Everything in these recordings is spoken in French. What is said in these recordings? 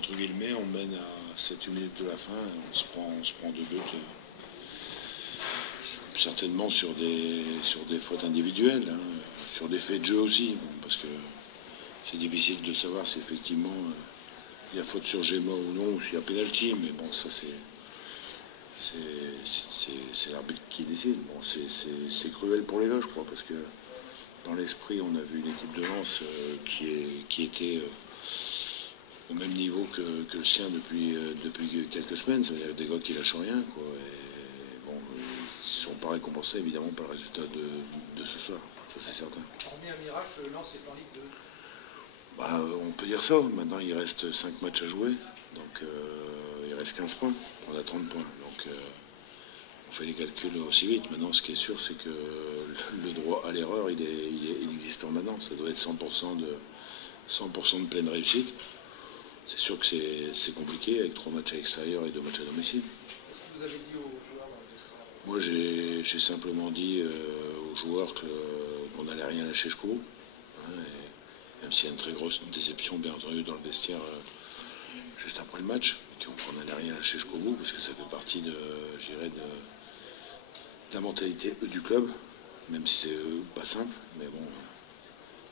entre guillemets, on mène à 7 minutes de la fin, on se prend 2 buts. Certainement sur des fautes individuelles, hein, sur des faits de jeu aussi, bon, parce que c'est difficile de savoir si effectivement il y a faute sur Géma ou non, ou s'il y a pénalty, mais bon, ça c'est l'arbitre qui décide. Bon, c'est cruel pour les gars, je crois, parce que dans l'esprit, on a vu une équipe de Lens qui était au même niveau que le sien depuis quelques semaines. Ça veut dire des gars qui lâchent rien, quoi. Et bon, ils ne sont pas récompensés évidemment par le résultat de ce soir, ça c'est certain. Hormis un miracle, Lens est en Ligue 2. Bah, on peut dire ça. Maintenant, il reste 5 matchs à jouer, donc il reste 15 points. On a 30 points, donc on fait les calculs aussi vite. Maintenant, ce qui est sûr, c'est que le droit à l'erreur, il existe en maintenant. Ça doit être 100% de pleine réussite. C'est sûr que c'est compliqué avec 3 matchs à l'extérieur et 2 matchs à domicile. Qu'est-ce que vous avez dit aux joueurs dans les extra? Moi, j'ai simplement dit aux joueurs qu'on n'allait rien lâcher jusqu'au bout. Hein, même s'il y a une très grosse déception, bien entendu, dans le vestiaire juste après le match, qu'on n'allait rien lâcher jusqu'au bout, parce que ça fait partie de la mentalité du club, même si c'est pas simple, mais bon,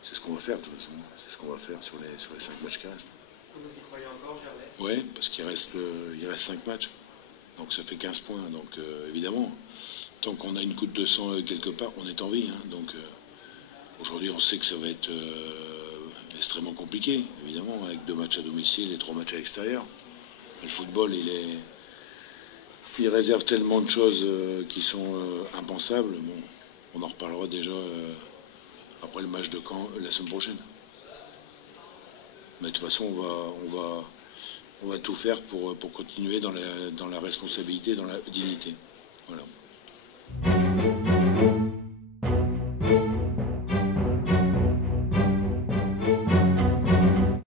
c'est ce qu'on va faire de toute façon. C'est ce qu'on va faire sur les 5 matchs qui restent. Vous y croyez encore, Gervais? Oui, parce qu'il reste 5 matchs. Donc ça fait 15 points. Donc évidemment, tant qu'on a une goutte de sang quelque part, on est en vie. Hein. Donc aujourd'hui, on sait que ça va être extrêmement compliqué, évidemment, avec 2 matchs à domicile et 3 matchs à l'extérieur. Le football, il réserve tellement de choses qui sont impensables. Bon, on en reparlera déjà après le match de Caen la semaine prochaine. Mais de toute façon, on va tout faire pour continuer dans la responsabilité, dans la dignité. Voilà.